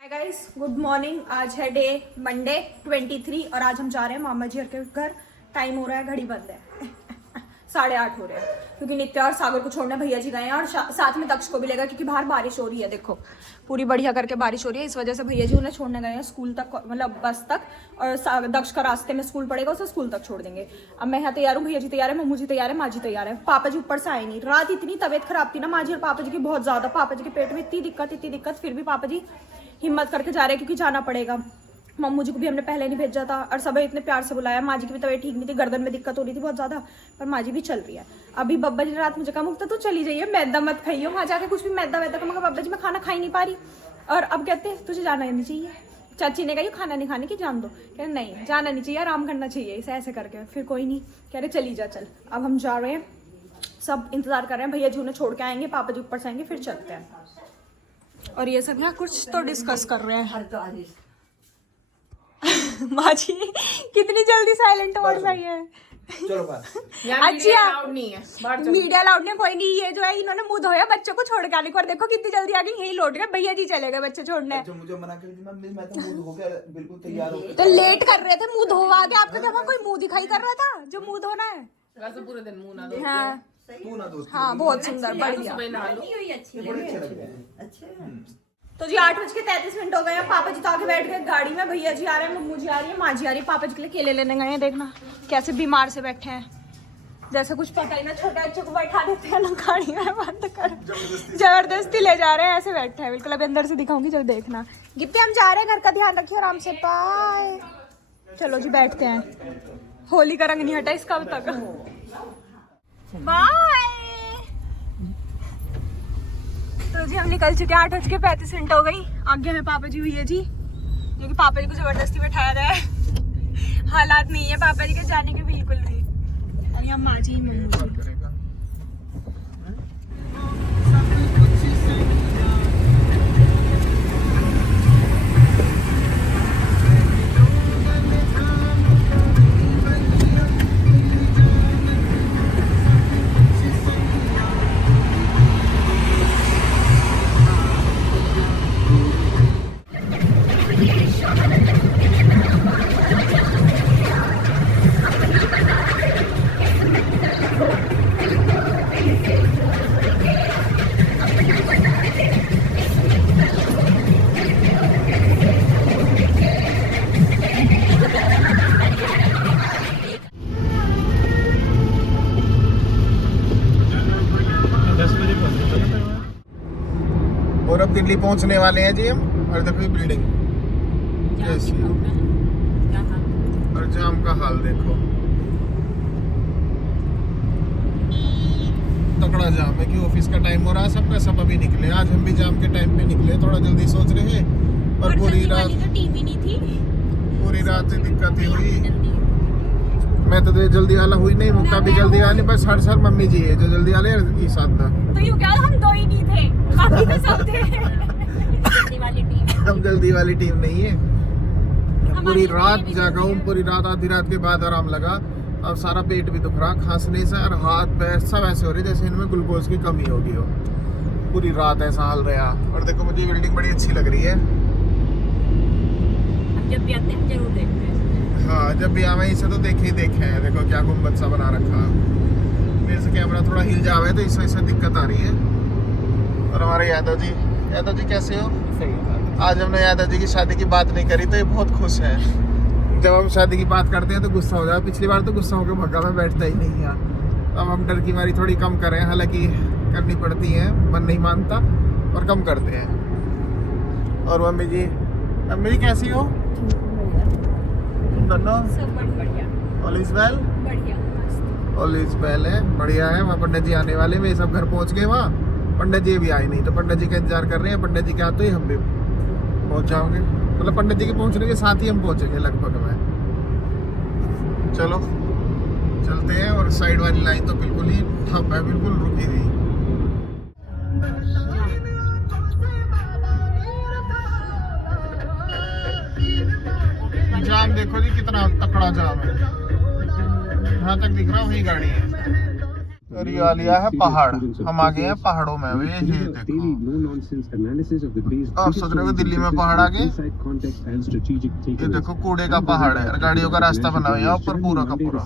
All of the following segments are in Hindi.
Hi guys, good morning. आज है डे मंडे 23 और आज हम जा रहे हैं मामा जी के घर। टाइम हो रहा है, घड़ी बंद है 8:30 हो रहे हैं क्योंकि नित्या और सागर को छोड़ने भैया जी गए हैं और साथ में दक्ष को भी लेगा क्योंकि बाहर बारिश हो रही है। देखो पूरी बढ़िया करके बारिश हो रही है, इस वजह से भैया जी उन्हें छोड़ने गए हैं स्कूल तक, मतलब बस तक। और दक्ष का रास्ते में स्कूल पड़ेगा, उसे स्कूल तक छोड़ देंगे। अब मैं यहाँ तैयार हूँ, भैया जी तैयार है, मम्मू जी तैयार है, माँ जी तैयार है। पापा जी ऊपर से आए नहीं, रात इतनी तबीयत खराब थी ना माँ जी और पापा जी की बहुत ज्यादा। पापा जी के पेट में इतनी दिक्कत, फिर भी पापा जी हिम्मत करके जा रहे हैं क्योंकि जाना पड़ेगा। मम्मू जी को भी हमने पहले नहीं भेजा था और सब इतने प्यार से बुलाया। माँ जी की भी तबीयत ठीक नहीं थी, गर्दन में दिक्कत हो रही थी बहुत ज्यादा, पर माँ जी भी चल रही है। अभी बब्बा जी ने रात मुझे कहा मुक्ता तो चली जाइए, मैदा मत खाइयो, वहाँ जाके कुछ भी मैदा का। मगर बब्बा जी मैं खाना खा ही नहीं पा रही। और अब कहते हैं तुझे जाना नहीं चाहिए। चाची ने कहा खाना नहीं खाने की, जान दो। कह रहे नहीं जाना नहीं चाहिए, आराम करना चाहिए, इसे ऐसे करके। फिर कोई नहीं, कह रहे चली जा चल। अब हम जा रहे हैं, सब इंतजार कर रहे हैं, भैया जी उन्हें छोड़ के आएंगे, पापा जी ऊपर से आएंगे, फिर चलते हैं। और ये सब यहाँ कुछ तो डिस्कस कर रहे हैं। माँ जी कितनी जल्दी साइलेंट मोड में है। चलो बात अच्छा मीडिया अलाउड नहीं, कोई नहीं। ये जो है इन्होंने मुंह धोया बच्चों को छोड़ के आने को, और देखो कितनी जल्दी आ गई, यही लौट गए। भैया जी चले गए बच्चे छोड़ने। जो मुझे मना कर दी मम्मी, मैं तो मुंह धो के बिल्कुल तैयार हो तो लेट कर रहे थे, मुंह धोवा के। आपका क्या कोई मुंह दिखाई कर रहा था जो मुंह धोना है? वैसे पूरे दिन मुंह ना धो। हाँ तू ना दोस्त। हाँ, बहुत सुंदर, बढ़िया। सुबह नहा लो। बड़े अच्छे लग रहे हैं। तो जी 8:33 हो गए हैं। पापा जी तो आगे बैठ गए गाड़ी में, भैया जी आ रहे हैं, मम्मू जी आ रही है, माँ जी आ रही है। पापा जी के लिए केले लेने गए हैं। देखना कैसे बीमार से बैठे हैं, जैसे कुछ पता ही ना। छोटे बच्चे को बैठा देते हैं ना गाड़ी में, बंद कर जबरदस्ती ले जा रहे हैं, ऐसे बैठे हैं बिल्कुल। अभी अंदर से दिखाऊंगी जब देखना। गिफ्टी हम जा रहे हैं, घर का ध्यान रखिए आराम से। बाय। चलो जी बैठते हैं, होली का रंग नहीं हटा इसका अब तक। बाय। तो जी हम निकल चुके हैं, 8:35 हो गई। आगे है पापा जी भैया जी, जो कि पापा जी को जबरदस्ती बैठाया गया है। हालात नहीं है पापा जी के जाने के बिल्कुल भी। और यहाँ माँ जी मम्मी जी। और अब दिल्ली पहुंचने वाले हैं जी हम। और देखो बिल्डिंग कैसी है, और जाम का हाल देखो, तगड़ा जाम है कि ऑफिस का टाइम हो रहा है सबका, सब अभी निकले। आज हम भी जाम के टाइम पे निकले, थोड़ा जल्दी सोच रहे हैं, और पूरी रात टीवी नहीं थी, पूरी रात से दिक्कत ही हुई। मैं तो जल्दी वाला हुई नहीं, मुक्ता भी जल्दी वाली, बस हर साल मम्मी जी है जो जल्दी वाले इस साथ था। तो यूं क्या हम दो ही नहीं थे, बाकी तो सब थे। हम जल्दी वाली टीम नहीं है। पूरी रात जागा हूँ, पूरी रात, आधी रात के बाद आराम लगा। और सारा पेट भी दुख रहा खांसने से, और हाथ पैर सब ऐसे हो रहे जैसे इनमें ग्लूकोज की कमी होगी हो। पूरी रात ऐसा हाल रहा। और देखो मुझे बिल्डिंग बड़ी अच्छी लग रही है। जब भी आते हैं जरूर देखते हैं। हाँ जब भी आवे इसे तो देखे ही देखे हैं। देखो क्या गुम्बद सा बना रखा। मेरे से कैमरा थोड़ा हिल जावे तो इस वजह से दिक्कत आ रही है। और हमारे यादव जी कैसे हो? आज हमने यादव जी की शादी की बात नहीं करी तो ये बहुत खुश है। जब हम शादी की बात करते हैं तो गुस्सा हो जाए। पिछली बार तो गुस्सा होकर भग्गा में बैठता ही नहीं है। अब हम डर की मारी थोड़ी कम करें, हालांकि करनी पड़ती है, मन नहीं मानता, और कम करते हैं। और मम्मी जी कैसी हो? सब बढ़िया, ऑल इज वेल? बढ़िया, ऑल इज वेल है, बढ़िया है। वहाँ पंडित जी आने वाले, वे सब घर पहुँच गए। वहाँ पंडित जी भी आए नहीं, तो पंडित जी का इंतजार कर रहे हैं। पंडित जी के आते ही हम भी पहुँच जाओगे, मतलब पंडित जी के पहुँचने के साथ ही हम पहुँचेंगे लगभग में। चलो चलते हैं। और साइड वाली लाइन तो बिल्कुल ही ठप है, बिल्कुल रुकी हुई। जाम देखो जी कितना तकड़ा जाम है, जहाँ तक दिख रहा वही गाड़ी है। और ये आ लिया है पहाड़, हम आ गए हैं पहाड़ों में। ये देखो, आप सोच रहे हो दिल्ली में पहाड़ आ गए, ये देखो कूड़े का पहाड़ है, गाड़ियों का रास्ता बना हुआ है ऊपर पूरा का पूरा।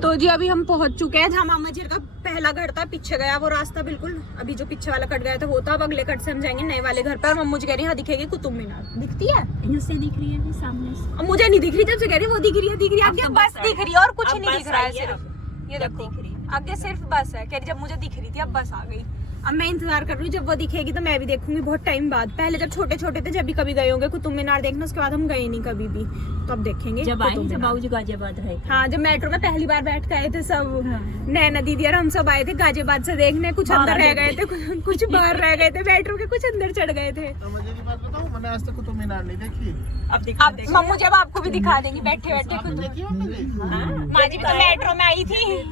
तो जी अभी हम पहुंच चुके हैं जहाँ मामा जी का पहला घर था, पीछे गया वो रास्ता बिल्कुल, अभी जो पीछे वाला कट गया था वो था, अब अगले कट से हम जाएंगे नए वाले घर पर। और मम्मू जी कह रही है हाँ दिखेगी कुतुब मीनार, दिखती है से दिख रही है सामने से। अब मुझे नहीं दिख रही, जब से कह रही है वो दिख रही है, दिख रही है, आगे बस दिख रही है और कुछ नहीं दिख रहा है सिर्फ, ये देखो आगे सिर्फ बस है। कह रही जब मुझे दिख रही थी अब बस आ गई, अब मैं इंतजार कर रही हूँ जब वो दिखेगी तो मैं भी देखूंगी बहुत टाइम बाद। पहले जब छोटे छोटे थे जब भी कभी गए होंगे कुतुब मीनार देखना, उसके बाद हम गए नहीं कभी भी, तो अब देखेंगे जब आए जब बाबूजी गाजियाबाद रहे। हाँ जब मेट्रो में पहली बार बैठ के आए थे सब, नैना दीदी और हम सब आए थे गाजियाबाद से देखने, कुछ अंदर रह गए थे कुछ बाहर रह गए थे मेट्रो के, कुछ अंदर चढ़ गए थे। तो मुझे की बात बताओ, मैंने आज तक कुतुब मीनार नहीं देखी। अब मम्मू जब आपको भी दिखा देंगी बैठे बैठे खुद। माँ जी भी तो मेट्रो में आई थी,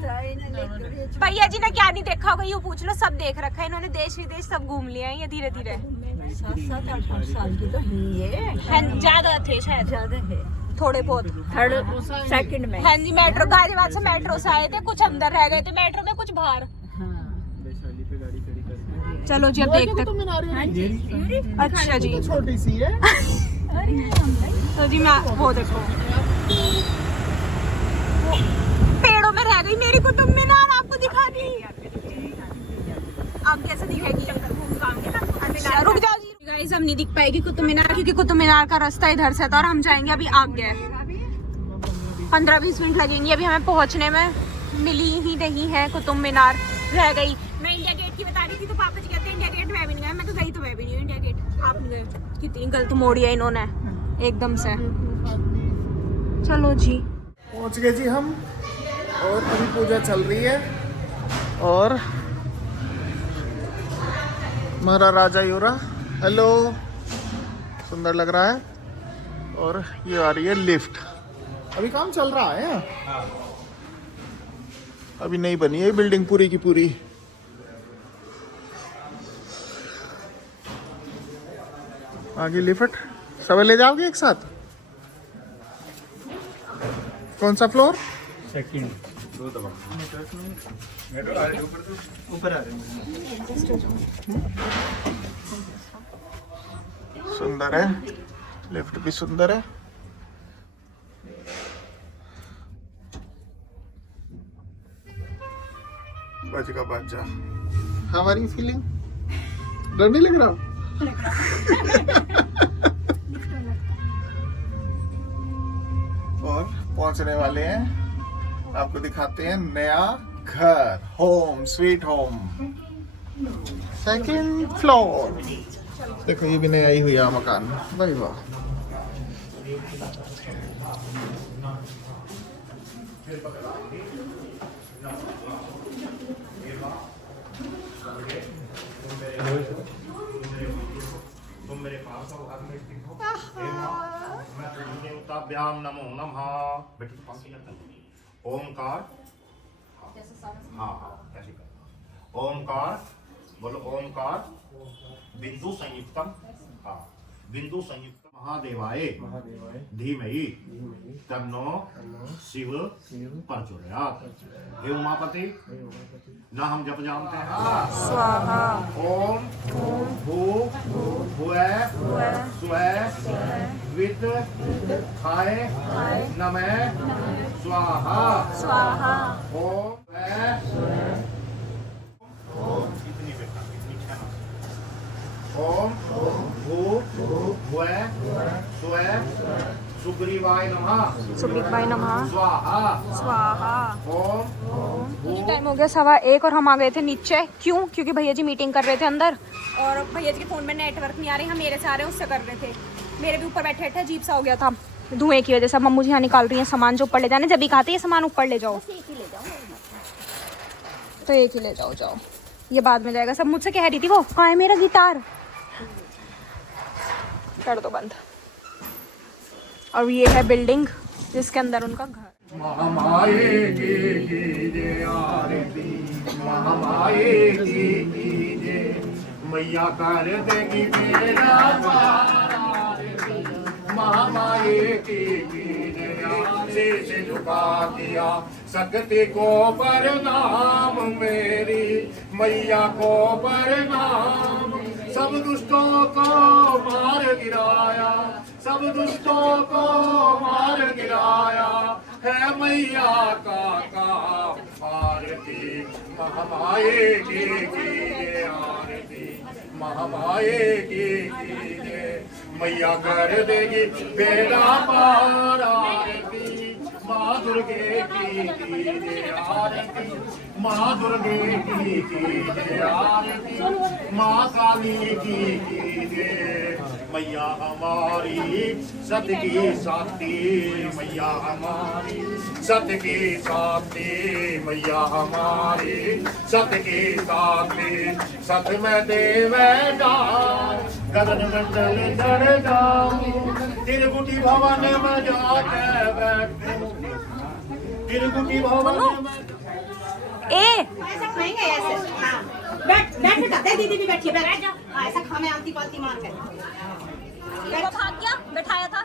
भैया जी ने क्या नहीं देखा होगा यूँ पूछ लो, सब देख रखा है इन्होंने, देश विदेश सब घूम लिया है ये धीरे धीरे। 7-8 साल की तो ज्यादा थे शायद, ज्यादा है, थोड़े बहुत थर्ड सेकंड में। हाँ जी मेट्रो गाजियाबाद से मेट्रो से आए थे, कुछ अंदर रह गए थे मेट्रो में, कुछ बाहर। चलो जी अब देखते हैं। अच्छा जी छोटी सी है। तो जी मैं वो देखो पेड़ों में रह गई मेरी कुतुब मीनार, आपको दिखा दी, अब कैसे दिखेगी? अच्छा, रुक जाओ जी गाइस, अब नहीं दिख पाएगी कुतुब मीनार क्योंकि कुतुब मीनार का रास्ता इधर से था और हम जाएंगे अभी आगे, 15-20 मिनट लगेंगे अभी हमें पहुंचने में। मिली ही नहीं है कुतुब मीनार, रह गई। मैं इंडिया गेट की बता रही थी तो पापा जी कहते हैं इंडिया गेट मैं भी नहीं गया, मैं तो गई तो मैं भी नहीं हूँ इंडिया गेट। आप नहीं गए? कितनी गलत मोड़ी है इन्होंने एकदम से। चलो जी पहुंच गए जी हम, और अभी पूजा चल रही है और हमारा राजा यूरा, हेलो, सुंदर लग रहा है। और ये आ रही है लिफ्ट, अभी काम चल रहा है, अभी नहीं बनी है बिल्डिंग पूरी की पूरी। आगे लिफ्ट, सब ले जाओगे एक साथ? कौन सा फ्लोर? सेकंड दो दबा ऊपर आ रहे हैं। सुंदर है, लिफ्ट भी सुंदर है। बजगा बाजा, हाउ आर यू फीलिंग? डर नहीं लग रहा? और पहुंचने वाले हैं, आपको दिखाते हैं नया घर, home sweet home, second floor. देखो ये भी नया ही हुआ मकान, भाई वाह। तुम मेरे पास आओ, हाथ में स्टिक हो। देवताभ्याम नमो नमः। बेटे तो पास ही जाता है। ओमकार, हाँ हाँ ऐसे कर। ओमकार बोलो, ओमकार बिंदु संयुक्तम, हाँ बिंदु संयुक्त महादेवाय धीमहि तन्नो शिव प्रचोदयात्। हे उमापति, ना हम जप जानते हैं। स्वाहा ओम भू भुवः स्वः विद खाय नमः स्वाहा स्वाहा। ओम इतनी बेटा इतनी क्षमा। ओम भू भुवः स्वः सुग्रीवाय नमः सुग्रीवाय नमः स्वाहा। स्वाहा। ओम टाइम हो गया 1:15 और हम आ गए थे नीचे। क्यों? क्योंकि भैया जी मीटिंग कर रहे थे अंदर और भैया जी के फोन में नेटवर्क नहीं आ रही, हम मेरे से आ रहे हैं उससे कर रहे थे। मेरे भी ऊपर बैठे बैठे अजीब सा हो गया था धुएं की वजह से। मम्मू जी यहाँ निकाल रही हैं सामान जो ऊपर ले जाने, जब भी कहते हैं ये सामान ऊपर ले जाओ तो एक ही ले जाओ, जाओ ये बाद में जाएगा। सब मुझसे कह रही थी वो कहाँ है मेरा गिटार, कर दो बंद। और ये है बिल्डिंग जिसके अंदर उनका घर। महामाये की जय आरती, महामाये की जय, मैया कर देगी मेरा आरती, महामाये की जय। से का किया, शक्ति को प्रणाम मेरी मैया को प्रणाम। सब दुष्टों को मार गिराया, सब दुष्टों को मार गिराया है मैया का काम। आरती महामाये की कीजिए, आरती महामाये की कीजिए, मैया कर देगी बेड़ा पार। आरती माँ दुर्गे की कीजिए, आरती माँ दुर्गे की कीजिए, आरती माँ काली की कीजिए। मैया हमारी सत्य की साथी, मैया हमारी सत्य की साथी, मैया हमारी सत्य की साथी। सत्य में देवे डाल, गगन मंडल चढ़ जाऊं, तिरकुटी भवन में जाके बैठूं, तिरकुटी भवन में। ए ऐसा खाएंगे ऐसे। हाँ बैठ बैठ बेटा, दे दीदी भी बैठिए, बैठ जाओ। हाँ ऐसा खाने आलती पालती मार कर भाग गया, बैठाया था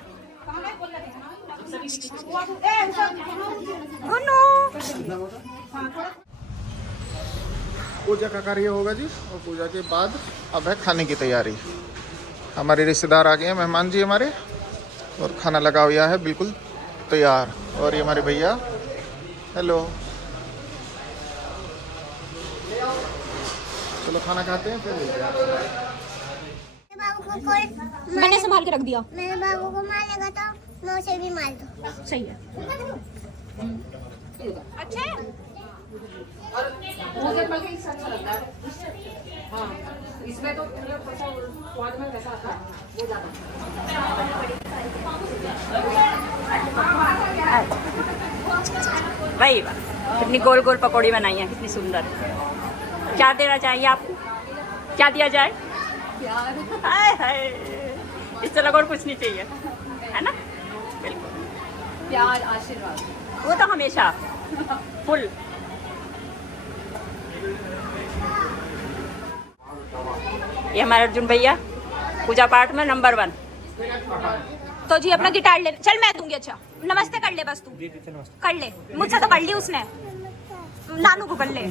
पूजा का कार्य होगा जी, और पूजा के बाद अब है खाने की तैयारी। हमारे रिश्तेदार आ गए हैं, मेहमान जी हमारे, और खाना लगा हुआ है बिल्कुल तैयार। और ये हमारे भैया, हेलो, चलो खाना खाते हैं फिर मिलते हैं। बाबू को कोई मैंने संभाल के रख दिया। मेरे बाबू को मारेगा तो मैं उसे भी मार दूँ। सही है। अच्छा है? इसमें तो स्वाद में कैसा आता है वो ज्यादा। वही बात, कितनी गोल गोल पकौड़ी बनाई है, कितनी सुंदर। क्या देना चाहिए आपको, क्या दिया जाए? हाय हाय, इससे लगा और कुछ नहीं चाहिए, है ना? बिल्कुल प्यार आशीर्वाद वो तो हमेशा फुल। ये हमारे अर्जुन भैया पूजा पाठ में नंबर 1। तो जी अपना गिटार ले, चल मैं दूंगी। अच्छा नमस्ते कर ले, बस तू कर ले, मुझसे तो कर ली उसने। नानू को कर ले।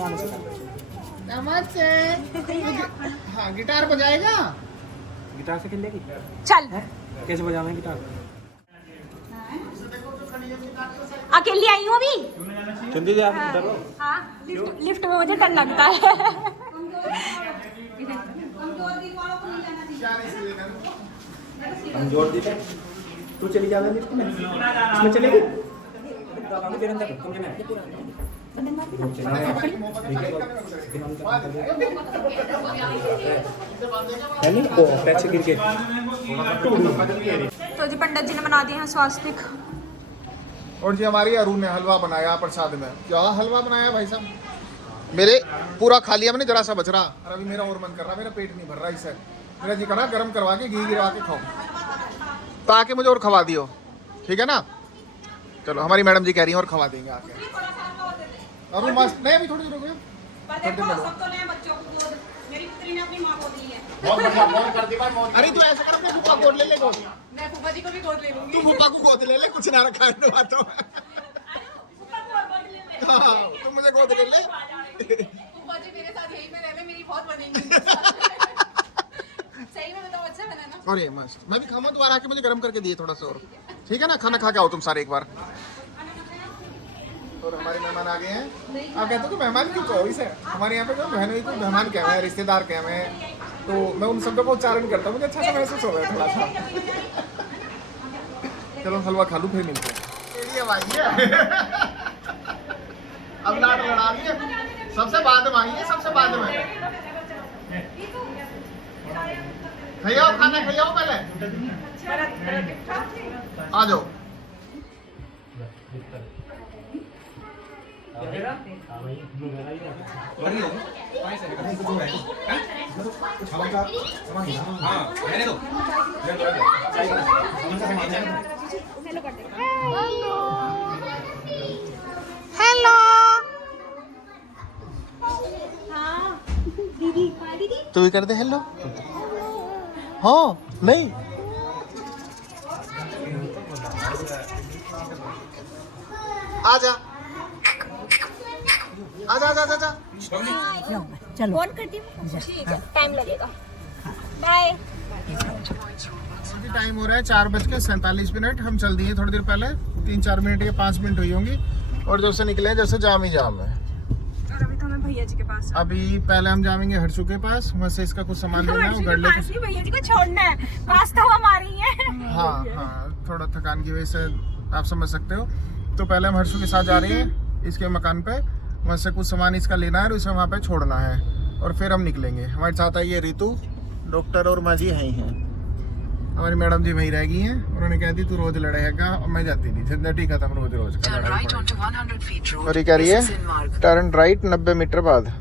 नमस्ते। हाँ गिटार बजाएगा? गिटार से खेलेगी? चल कैसे बजाना है गिटार? अकेली आई हूँ अभी। चंदी जी आप गिटार लो। हाँ लिफ्ट में मुझे डर लगता है। हम जोड़ देते। तू चली जा लिफ्ट में, इसमें चलेगी? तो आप फिर अंदर तुम जाना है। पैसे गिर के। तो जी पंडित जी ने बना दिए हैं स्वास्तिक। और जी हमारी अरुण ने हलवा बनाया प्रसाद में। क्या हलवा बनाया भाई साहब? मेरे पूरा खा लिया मैंने, जरा सा बच रहा। और अभी मेरा और मन कर रहा, मेरा पेट नहीं भर रहा इससे। मेरा जी करा गरम करवा के घी गिरा के खाओ, ताकि मुझे और खवा दियो, ठीक है ना? चलो हमारी मैडम जी कह रही हैं और खवा देंगे आके। अरुण मस्त नहीं, अभी थोड़ी देर हो गई। बहुत बढ़िया, बहुत कर दी भाई, बहुत। अरे तू ऐसा कर, अपने फूफा गोद ले ले गोद। मैं फूफा जी को भी गोद ले लूंगी। तू फूफा को गोद ले ले, कुछ ना रखा है तो। हाँ तू मुझे गोद ले ले। फूफा जी मेरे साथ यहीं पे रह ले, मेरी बहुत बनेंगी। सही में बताओ, अच्छा बना ना? अरे मस्त, मैं भी खाऊंगा, दोबारा आके मुझे गरम करके दिए थोड़ा सा और, ठीक है ना? खाना खा के आओ तुम सारे एक बार। और हमारे मेहमान आ गए हैं। आप कहते हो कि मेहमान क्यों कहो इसे? हमारे यहाँ पे जो बहनों को मेहमान क्या है, रिश्तेदार क्या है, तो मैं उन शब्दों का उच्चारण करता हूँ, मुझे अच्छा सा महसूस हो रहा है थोड़ा सा। चलो हलवा खा लूँ फिर मिलते हैं। अब लाड लड़ा लिए, सबसे बाद में आएंगे, सबसे बाद में। खाओ खाना, खाओ पहले, आ जाओ। हेलो तू भी कर दे हेलो। हाँ नहीं आजा आजा आजा आजा फोन करती हूँ, ठीक है, टाइम लगेगा। बाय। टाइम हो रहा है 4:47। हम चल दिए थोड़ी देर पहले, 3-4 मिनट या 5 मिनट हुई होंगी, और जब से निकले जैसे जाम ही जाम है। और अभी तो हमें भैया जी के पास अभी पहले हम जाएंगे हर्षु के पास, वहाँ से इसका कुछ सामान लेना है, घर लेके। भैया जी को छोड़ना है, पास तो हमारी है। हाँ हाँ, थोड़ा थकान की वजह से आप समझ सकते हो। तो पहले हम हर्षु के साथ जा रहे हैं इसके मकान पे, वहाँ से कुछ सामान इसका लेना है और उसे वहाँ पे छोड़ना है, और फिर हम निकलेंगे। हमारे साथ आई है रितु, डॉक्टर और माँ जी हैं ही हैं। हमारी मैडम जी वहीं रह गई हैं, उन्होंने कह दी तू रोज लड़ेगा, और मैं जाती नहीं, झंझट खत्म रोज रोज का लड़ाई पड़ेगा। और ये कह रही है टर्न राइट 90 मीटर बाद।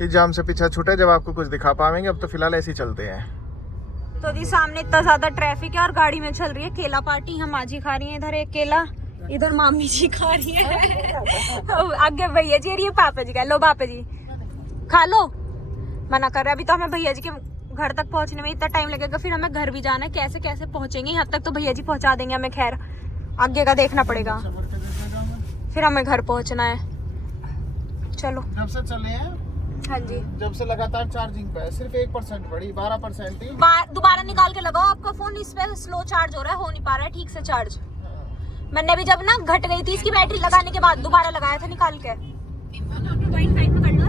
इस जाम से पीछा छूटे जब आपको कुछ दिखा पाएंगे, अब तो फिलहाल ऐसे ही चलते हैं। तो जी सामने इतना ज्यादा ट्रैफिक है और गाड़ी में चल रही है केला पार्टी। हम आज ही खा रही है इधर एक केला, इधर मामी जी खा रही है। आगे भैया जी, और ये पापा जी का। लो पापा जी खा लो, मना कर रहे। अभी तो हमें भैया जी के घर तक पहुंचने में इतना टाइम लगेगा, फिर हमें घर भी जाना है, कैसे कैसे पहुंचेंगे। यहाँ तक तो भैया जी पहुंचा देंगे हमें, खैर आगे का देखना पड़ेगा, फिर हमें घर पहुंचना है। चलो जब से चले हैं, हाँ जी, जब से लगातार चार्जिंग पे है, सिर्फ 1% बढ़ी, 12% थी। दोबारा निकाल के लगाओ, आपका फोन इस पे स्लो चार्ज हो रहा है, हो नहीं पा रहा है ठीक से चार्ज। मैंने भी जब ना घट गई थी इसकी बैटरी लगाने के बाद दोबारा लगाया था निकाल के। 2.5 में कर लो।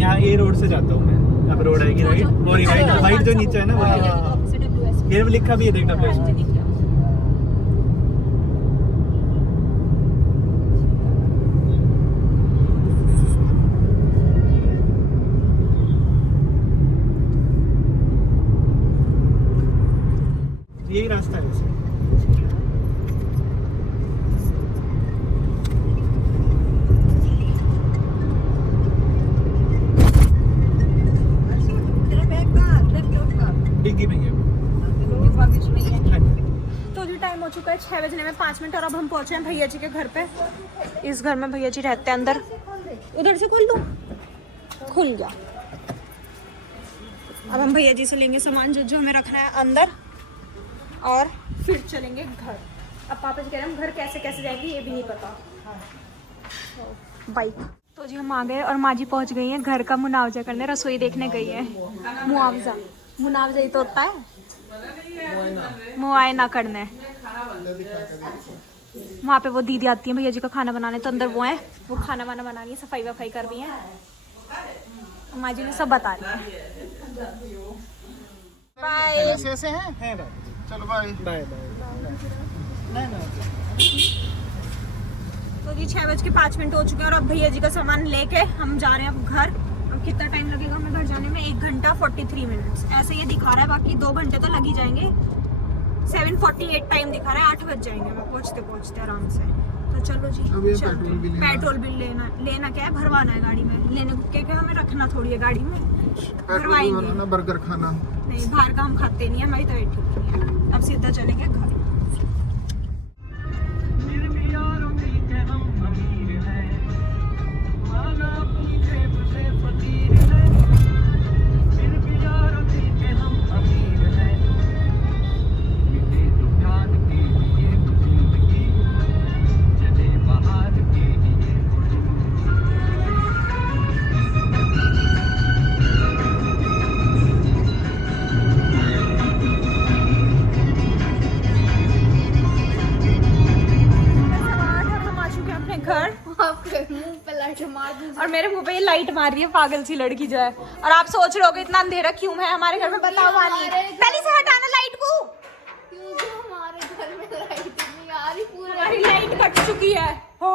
यहाँ ये रोड से जाता हूँ मैं, अब रोड आएगी राइट, और राइट वाइट जो नीचे है ना वो, ये लिखा भी है देख WS। यही रास्ता है वैसे। डिग्गी में तो जी टाइम हो चुका है 6 बजने में 5 मिनट, और अब हम पहुंचे हैं भैया जी के घर पे। इस घर में भैया जी रहते हैं अंदर। उधर से खोल दो, खुल गया। अब हम भैया जी से लेंगे सामान जो जो हमें रखना है अंदर, और फिर चलेंगे घर। अब पापा जी कह रहे हैं हम घर कैसे कैसे जाएंगे ये भी नहीं पता। बाइक। तो जी हम आ गए और माँ जी पहुँच गई हैं घर का मुआवजा करने, रसोई देखने गई है। मुआवजा ही तो होता है, मुआयना करने। वहाँ पे वो दीदी आती है भैया जी का खाना बनाने, तो अंदर वो है, वो खाना वाना बना रही है, सफाई वफाई कर रही है। माँ जी ने सब बता रही है। बाय। ऐसे हैं चलो बाय बाय। तो जी 6:05 हो चुके हैं और अब भैया जी का सामान लेके हम जा रहे हैं अब घर। अब कितना टाइम लगेगा हमें घर जाने में? 1 घंटा 43 मिनट ऐसे ये दिखा रहा है, बाकी 2 घंटे तो लग ही जाएंगे। 7:48 टाइम दिखा रहा है, 8 बज जाएंगे हमें पहुँचते आराम से। तो चलो जी पेट्रोल बिल लेना क्या है, भरवाना है गाड़ी में, लेने के हमें रखना थोड़ी है गाड़ी में, भरवाएंगे। बर्गर खाना नहीं, बाहर का हम खाते नहीं है, हमारी तबीयत ठीक नहीं है। अब सीधा चलेंगे घर। और मेरे मुंह पे ये लाइट मार रही है पागल सी लड़की जो है। और आप सोच रहे होगे इतना अंधेरा क्यों है हमारे घर में, बताओ वानी पहले से हटाना लाइट को, क्योंकि हमारे घर में लाइट नहीं आ रही, पूरा हमारी लाइट कट चुकी है। हो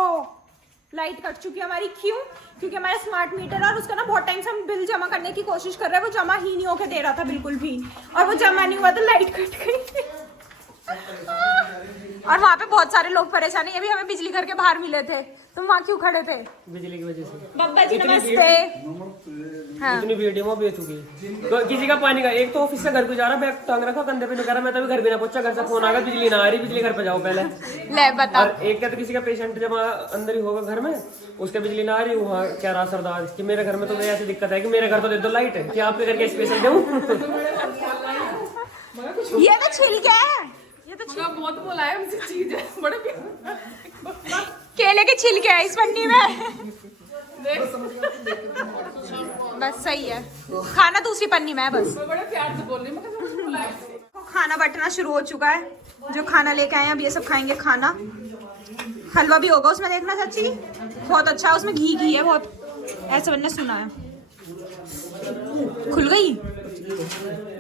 लाइट कट चुकी है हमारी, क्यों? क्योंकि हमारा स्मार्ट मीटर और उसका ना बहुत टाइम से हम बिल जमा करने की कोशिश कर रहे हैं, वो जमा ही नहीं होके दे रहा था बिल्कुल भी, और वो जमा नहीं हुआ तो लाइट कट गई। और वहाँ पे बहुत सारे लोग परेशान है, ये भी हमें बिजली घर के बाहर मिले थे। तुम वहाँ क्यों खड़े थे? बिजली की वजह से। बब्बा जी नमस्ते। हाँ। इतनी वीडियो भी हो चुकी है, तो किसी का पानी का, एक तो ऑफिस से घर को जा रहा, बैग टांग रखा कंधे पे, निकल रहा, मैं तभी घर भी ना पहुंचा, घर से फोन आ गया बिजली ना आ रही, बिजली घर पे जाओ पहले। ले बता। और एक का तो किसी का पेशेंट जब अंदर ही होगा घर में, उसके बिजली ना आ रही, वहाँ क्या रहा सरदार कि मेरे घर में तो ऐसी दिक्कत है कि मेरे घर तो दे दो लाइट है, कि आपके घर के स्पेशल दूं। ये तो छिल गया है, ये तो उसका बहुत बोला है हमसे चीज है बड़े प्यार। केले के छिलके है इस पन्नी में। बस सही है, खाना दूसरी पन्नी में है बस। मैं बड़े प्यार से बोल रही हूँ, मैं तुमसे बुलाया। खाना बंटना शुरू हो चुका है। जो खाना लेके आए हैं अब ये सब खाएंगे खाना। हलवा भी होगा उसमें, देखना चाची, बहुत अच्छा है उसमें, घी है बहुत, ऐसा मैंने सुना है। खुल गई,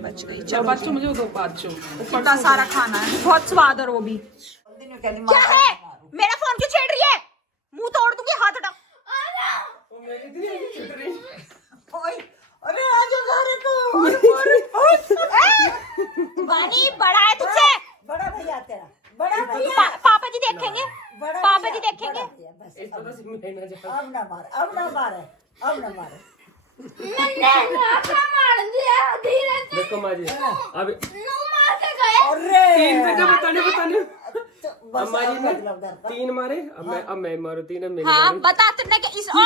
बच गई, चलो बच्चों मुझे दो पाँचों कितना सारा खाना है, बहुत स्वाद। और वो भी क्या है, मेरा फोन क्यों छेड़ रही है, मुंह तोड़ दूंगी, हाथ हटा। अरे आजो घरे को वानी बड़ा है तुझसे, बड़ा भैया तेरा, बड़ा भैया। पापा जी देखेंगे, बड़ा पापा जी भैया, देखेंगे। बड़ा भैया, बस अब ना मारे, अब ना मारे, अब ना मारे। देखो माँ जी अब अरे 3 पे क्या बताने बस अम्मा जी अब ने मतलब करता। 3 मारे, अब मैं मारू 3, अब मेरी हाँ मारी। बता तुमने कि इस ओए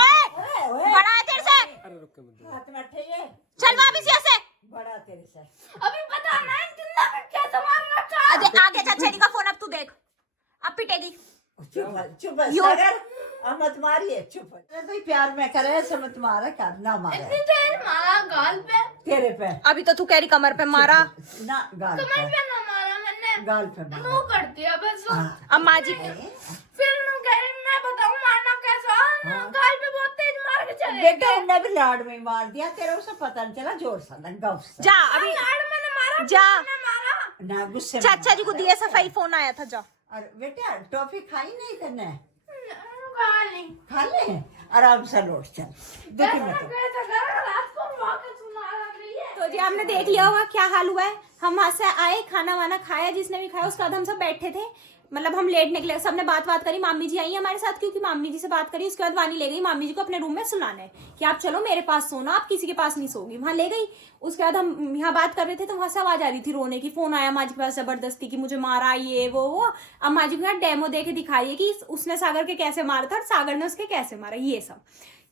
ओए, बड़ा है तेरे से, अरे रुक के मत हाथ में ठेये, चल वापस यहाँ से। बड़ा तेरे से। अभी बताना है जिंदा में क्या सामान रखा है। अरे आगे चचेरी का फोन, अब तू देख, अब पिटेगी। चुप है सागर, अब मत मारिए, चुप है। अरे भाई प्यार में करे ऐसे मत मारा, क्या ना मारे इतनी देर मारा गाल पे, तेरे पे अभी तो तू कह रही कमर पे मारा। ना, गाल कमर पे, पे ना मारा मैंने, गाल पे मारा। मुंह करती है बस। हाँ। अम्मा जी फिर नु कह रही मैं बताऊं मारना कैसा, गाल पे बहुत तेज मार के चले बेटा ने भी लाड में मार दिया, तेरे उसे पता नहीं चला, जोर सा लगा उससे। जा अभी, लाड़ मैंने मारा, जा मैंने मारा। ना गुस्से में चाचा जी को मारा। दिए सफाई फोन आया था, जा। और बेटा टॉफी खाई नहीं करने, गाली खा ले, आराम से लौट चल, दुखी मत हो। कैसा कर रात को वाके सुना रही है। तो जी आपने देख लिया होगा क्या हाल हुआ है। हम वहां से आए, खाना वाना खाया, जिसने भी खाया उसके बाद हम सब बैठे थे, मतलब हम लेट निकले, सबने बात करी। मामी जी आई हमारे साथ, क्योंकि मामी जी से बात करी, उसके बाद वानी ले गई मामी जी को अपने रूम में सुलाने कि आप चलो मेरे पास सोना, आप किसी के पास नहीं सोगी, वहां ले गई। उसके बाद हम यहाँ बात कर रहे थे तो वहां से आवाज आ रही थी रोने की, फोन आया माँ जी के पास जबरदस्ती कि मुझे मारा ये वो। अब माँ जी को यहाँ डेमो दे के दिखाई कि उसने सागर के कैसे मारा था और सागर ने उसके कैसे मारा, ये सब।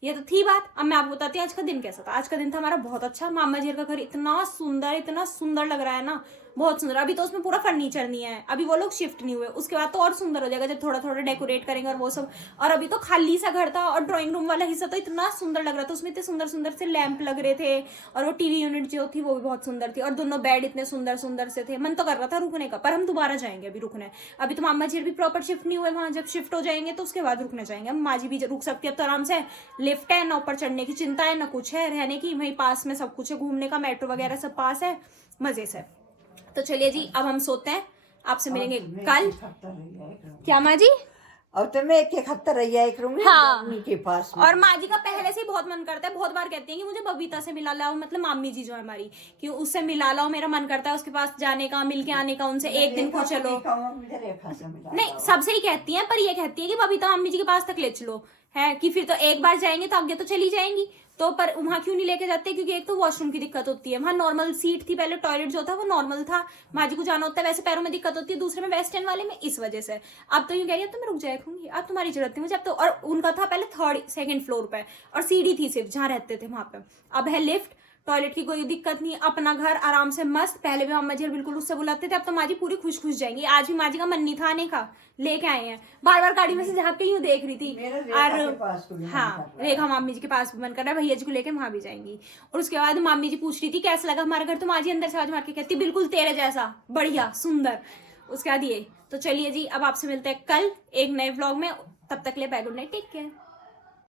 ये तो थी बात। अब मैं आपको बताती हूँ आज का दिन कैसा था। आज का दिन था हमारा बहुत अच्छा। मामा जी का घर इतना सुंदर लग रहा है ना, बहुत सुंदर। अभी तो उसमें पूरा फर्नीचर नहीं है, अभी वो लोग शिफ्ट नहीं हुए, उसके बाद तो और सुंदर हो जाएगा जब थोड़ा थोड़ा डेकोरेट करेंगे और वो सब। और अभी तो खाली सा घर था, और ड्राइंग रूम वाला हिस्सा तो इतना सुंदर लग रहा था, उसमें इतने सुंदर से लैंप लग रहे थे, और वो टीवी यूनिट जो थी वो भी बहुत सुंदर थी, और दोनों बेड इतने सुंदर से थे। मन तो कर रहा था रुकने का, पर हम दोबारा जाएंगे अभी रुकने। अभी तो मामा जी भी प्रॉपर शिफ्ट नहीं हुए वहां, जब शिफ्ट हो जाएंगे तो उसके बाद रुकने जाएंगे। माँ जी भी रुक सकती है अब तो आराम से, लिफ्ट है ना, ऊपर चढ़ने की चिंता है ना कुछ है, रहने की वहीं पास में सब कुछ है, घूमने का मेट्रो वगैरह सब पास है, मजे से। तो चलिए जी अब हम सोते हैं, आपसे मिलेंगे कल। क्या माँ जी? अब तो मैं एक हफ्ता रही है एक रूम में, हाँ। मम्मी के पास में। और माँ जी का पहले से ही बहुत मन करता है, बहुत बार कहती हैं कि मुझे बबीता से मिला लाओ, मतलब मामी जी जो है हमारी, कि उससे मिला लाओ, मेरा मन करता है उसके पास जाने का, मिलके आने का, उनसे एक दिन को चलो। नहीं सबसे ही कहती हैं, पर ये कहती है कि बबीता मम्मी जी के पास तक ले चलो, है कि फिर तो एक बार जाएंगे तो आगे तो चली जाएंगी, तो पर वहाँ क्यों नहीं लेके जाते, क्योंकि एक तो वॉशरूम की दिक्कत होती है, वहाँ नॉर्मल सीट थी पहले, टॉयलेट जो था वो नॉर्मल था, माँ जी को जाना होता है, वैसे पैरों में दिक्कत होती है, दूसरे में वेस्टर्न वाले में, इस वजह से। अब तो यूँ कह रही है अब तो मैं रुक जाया करूंगी, अब तुम्हारी जरूरत नहीं मुझे अब तो। और उनका था पहले 2nd फ्लोर पे, और सीढ़ी थी सिर्फ जहाँ रहते थे वहाँ पे, अब है लिफ्ट, टॉयलेट की कोई दिक्कत नहीं, अपना घर आराम से मस्त। पहले भी मामा जी बिल्कुल उससे बुलाते थे, अब तो माँ जी पूरी खुश जाएंगी। आज भी माँ जी का मन नहीं था आने का, लेके आए हैं, बार गाड़ी में से झाँक के यूं देख रही थी। और हाँ, रेखा मामी जी के पास भी मन कर रहा है, भैया जी को लेके वहां भी जाएंगी। और उसके बाद मामी जी पूछ रही थी कैसा लगा हमारा घर, तो माँ जी अंदर से आवाज मार के कहती बिल्कुल तेरे जैसा, बढ़िया सुंदर। उसके बाद ये, तो चलिए जी अब आपसे मिलते हैं कल एक नए व्लॉग में, तब तक ले bye, good night, take care.